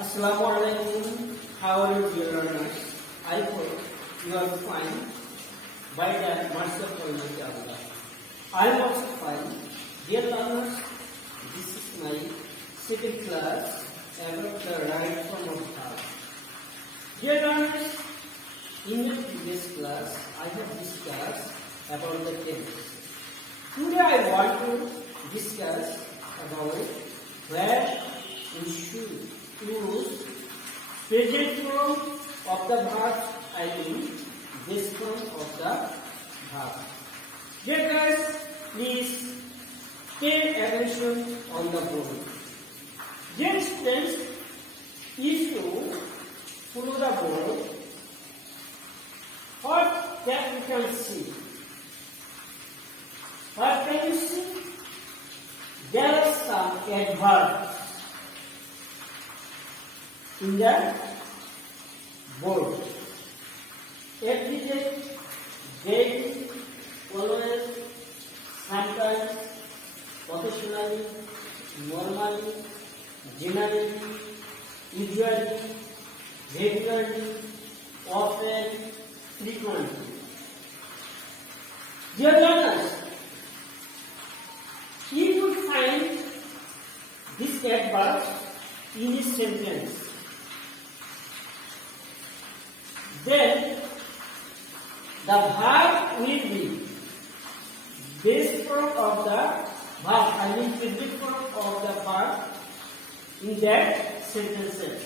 Assalamualaikum. How are you, dear learners? I hope you are fine by the mercy of Almighty Allah. I am also fine. Dear learners, this is my second class about the right form of verb. Dear learners, in the previous class, I have discussed about the tense. Today I want to discuss about where we should use present form of the verb, I mean this form of the verb. Dear guys, please pay attention on the board. Dear students, if you follow the board, what that you can see? What can you see? There are some adverbs in the board. Every day, daily, always, sometimes, occasionally, normally, generally, usually, regularly, often, frequently. Dear learners, if you find this adverb in a sentence, then the verb will be base form of the verb, I mean present form of the verb in that sentences.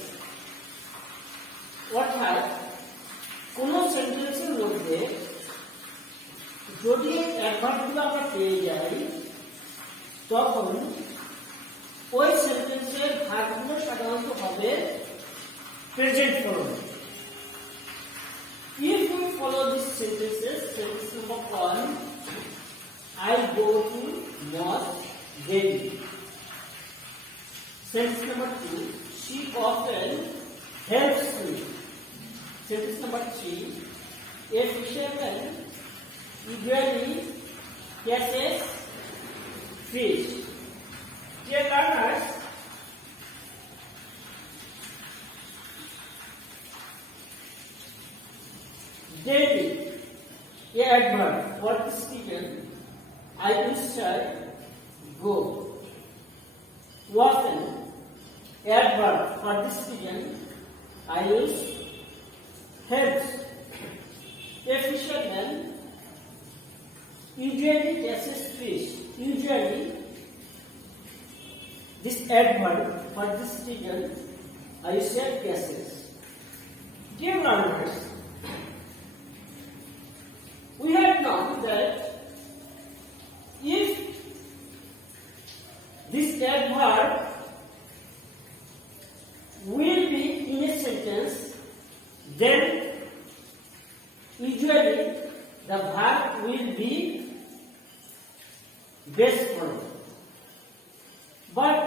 অর্থাৎ কোন সেন্টেন্সের মধ্যে যদি অ্যাডভার্বগুলো আমরা পেয়ে যাই তখন ওই সেন্টেন্সের ভার্বগুলো সাধারণত হবে present form. If we follow these sentences, sentence number 1, I go to mosque daily. Sentence number 2, she often helps me. Sentence number 3, a fisherman usually catches fish. Dear learners, daily, a adverb for this given, I will start go. Often, adverb for this given, I use helps. A fisherman usually catches fish. Usually, this adverb for this given, I use catches. Dear learners, we have known that if this adverb will be in a sentence, then usually the verb will be base form. But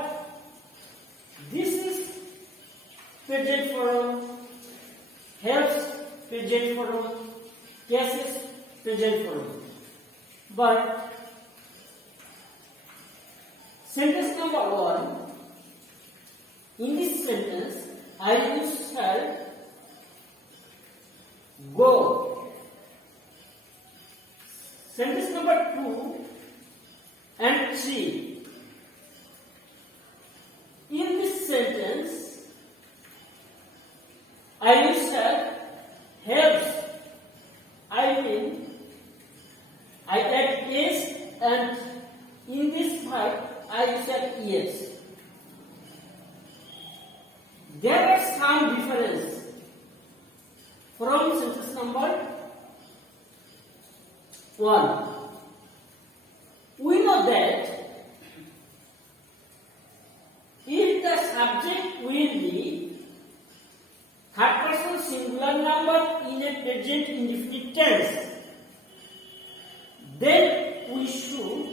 this is present form, helps present form, cases present form. But sentence number 1, in this sentence, I use shall go. Sentence number 2 and 3. In this sentence, I use shall helps. I mean, I add yes, and in this part, I said yes. There are some difference from sentence number 1. We know that if the subject will be third person singular number in a present indefinite tense, then we should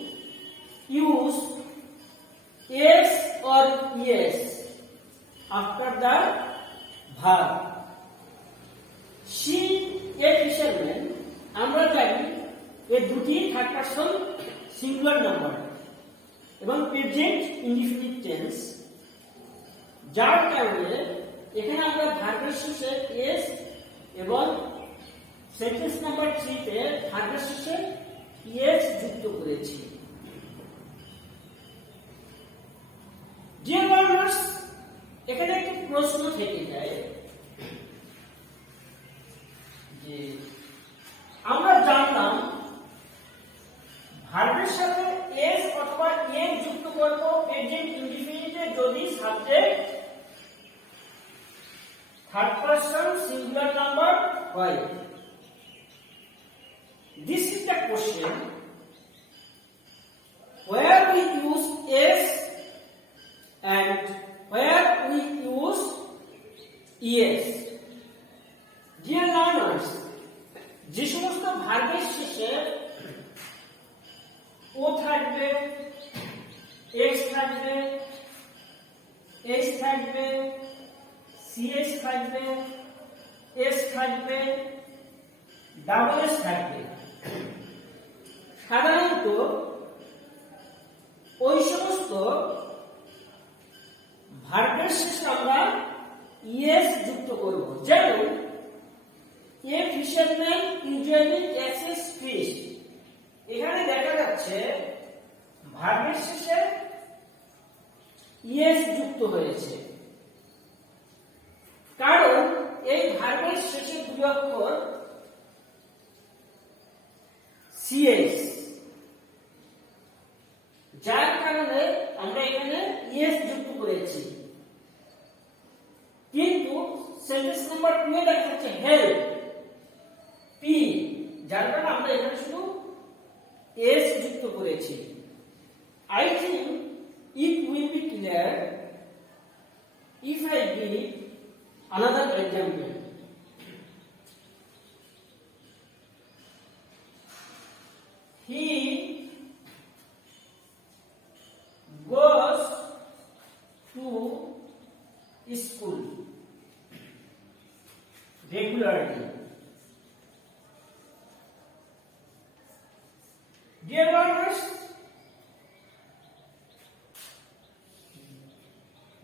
use yes or yes after the verb. She, a fisherman, আমরা জানি এই দুটি third person singular number এবং present indefinite tense যার কারণে এখানে আমরা ভার্বের শেষে এস এবং সেন্টেন্স নাম্বার 3 তে ভার্বের শেষে এস যুক্ত করেছি। ডিয়ার লার্নার্স, এখানে একটি প্রশ্ন থেকে যায় যে আমরা জানলাম ভার্বের সাথে এস অথবা এস যুক্ত করব প্রেজেন্ট ইনডিফিনিটে যদি subject third person singular number হয়। This is the question where we use s and where we use es. Dear learners, যে সমস্ত ভার্বের শেষে ও থাকবে, এস থাকবে, এস থাকবে, সিএস থাকবে, এস থাকবে, ডাবল এস থাকবে, সাধারণত ওই সমস্ত ভার্বের শেষে আমরা ইএস যুক্ত করব। যেমন এ ফিশারম্যান ইউজুয়ালি ক্যাচেস ফিশ, এখানে দেখা যাচ্ছে ভার্বের শেষে ইএস যুক্ত হয়েছে, কারণ এই ভার্বের শেষে দুই অক্ষর সিএস, যার কারণে আমরা এখানে ইএস যুক্ত করেছি। কিন্তু সেন্টেন্স নাম্বার 2 এ দেখা যাচ্ছে হেল্প পি, যার কারণে আমরা এখানে শুধু এস যুক্ত করেছি। I think it will be clear if I give another example. He goes to school regularly. Dear learners,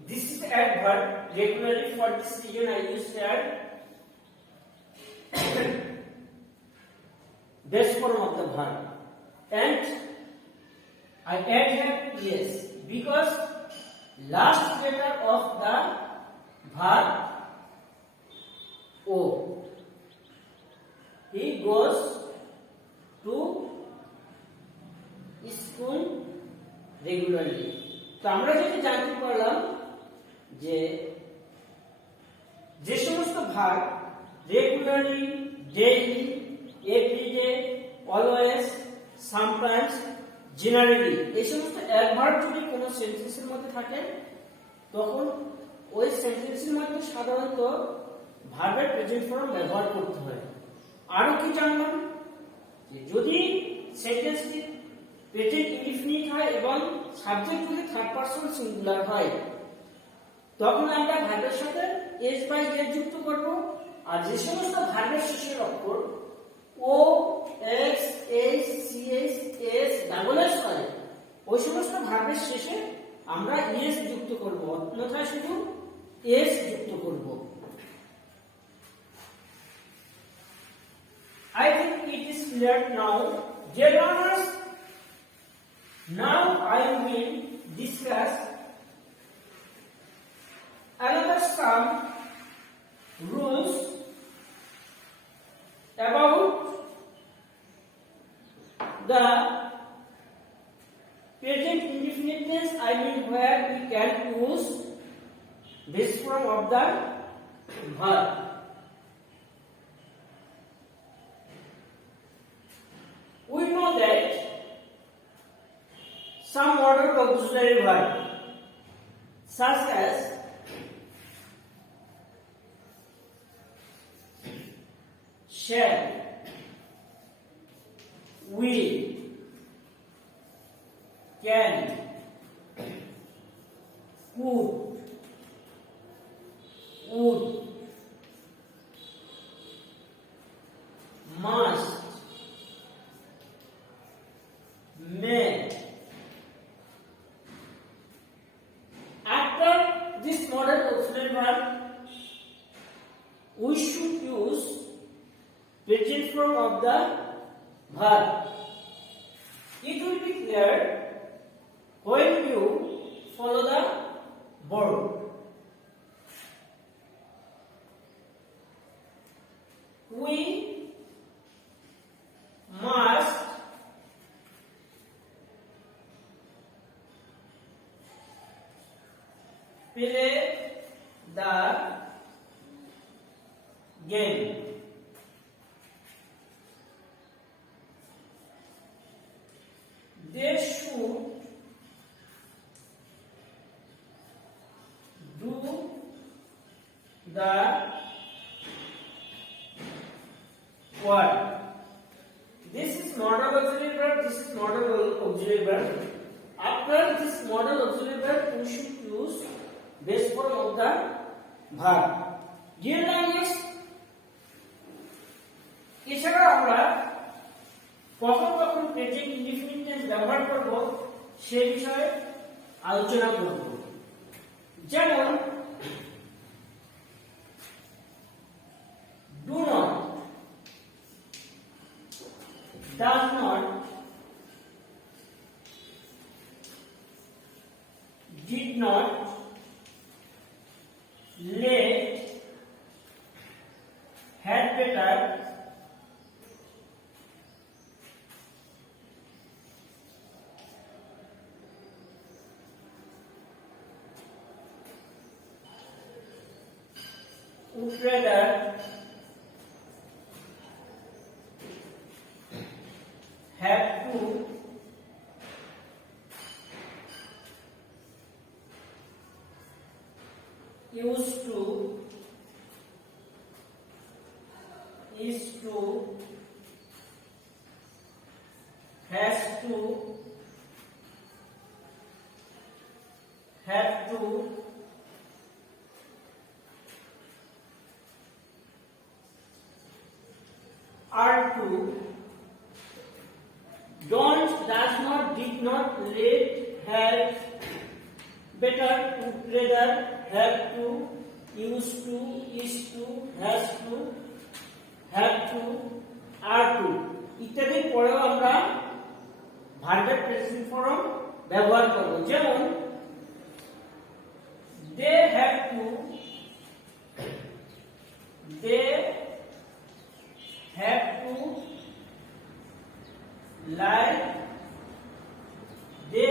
this is the adverb regularly. For this reason I use that base form of the verb, and I add here yes because last letter of the verb O. He goes to school regularly. তো আমরা যেটা জানতে পারলাম যে যে সমস্ত verb regularly, daily, everyday, always, sometimes, generally, এই সমস্ত অ্যাডভার্ব যদি কোনো সেন্টেন্সের মধ্যে থাকে তখন ওই সেন্টেন্সের মধ্যে সাধারণত ভার্বের প্রেজেন্ট ফর্ম ব্যবহার করতে হয়। আরো কি জানলাম যে যদি সেন্টেন্সটি প্রেজেন্ট ইনডিফিনিট হয় এবং সাবজেক্ট যদি থার্ড পারসন সিঙ্গুলার হয় তখন আমরা ভার্বের সাথে এস বাই এস যুক্ত করব। আর যে সমস্ত ভার্বের শেষের অক্ষর O, X, H, CH, S, double S হয় ওই সমস্ত ভার্বের শেষে আমরা এস যুক্ত করব, অন্যথায় শুধু এস যুক্ত করব। I think it is clear now. Dear learners, now I will discuss another some rules about the present indefiniteness. I mean where we can use this form of the verb. We know that some modern auxiliary verb such as shall, will, can, could, would, must, may. After this modern of the verb. It will be clear when you follow the board. We must play the game. They should do the what? This is modal auxiliary verb, this is modal auxiliary verb. After this modal auxiliary verb, we should use base form of the verb. Dear learners, এছাড়া আমরা কখন কখন present indefinite tense ব্যবহার করব সে বিষয়ে আলোচনা করব। যেমন do not, does not, did not, late, had better, would rather, have to, used to, is to, has to, have to, are to, don't, does not, did not, late, had, better, would rather, have to, used to, is to, has to, have to, are to ইত্যাদি পরেও আমরা ভার্বের present form ব্যবহার করব। যেমন they have to, they have to like, they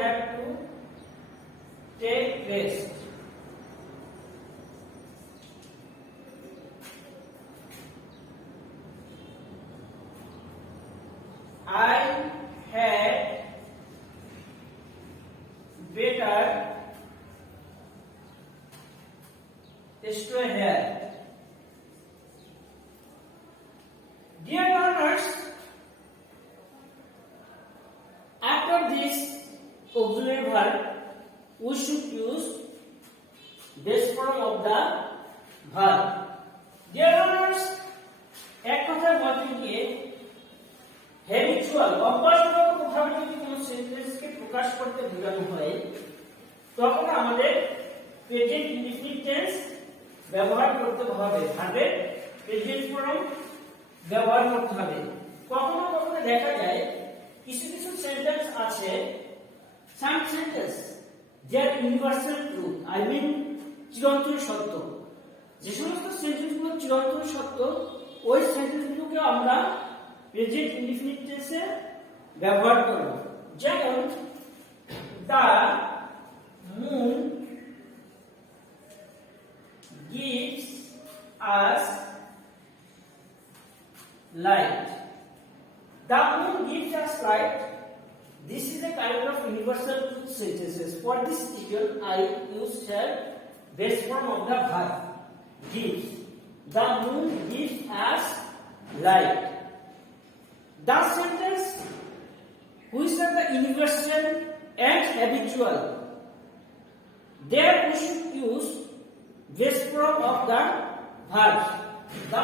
have to take rest. I had better stay here. Dear learners, after this auxiliary verb, we should use base form of the verb. Dear learners, এক কথায় বলতে গিয়ে হ্যাবিচুয়াল অভ্যাসগতভাবে যদি কোনো সেন্টেন্সকে প্রকাশ করতে বোঝানো হয় তখন আমাদের প্রেজেন্ট ইনডিফিনিট টেন্স ব্যবহার করতে হবে, ভার্বের প্রেজেন্ট ফর্ম ব্যবহার করতে হবে। কখনো কখনো দেখা যায় কিছু কিছু সেন্টেন্স আছে, সাম সেন্টেন্স যার ইউনিভার্সাল ট্রুথ, আই মিন চিরন্তন সত্য। যে সমস্ত সেন্টেন্সগুলো চিরন্তন সত্য ওই সেন্টেন্সগুলোকে আমরা প্রেজেন্ট ইনডিফিনিট টেন্সে ব্যবহার করব। যেমন the moon gives us light. The moon gives us light. This is a kind of universal truth sentences. For this reason, I use here base form of the verb gives. The moon gives us light. The sentence which are the universal and habitual, there we should use base form of the verb. The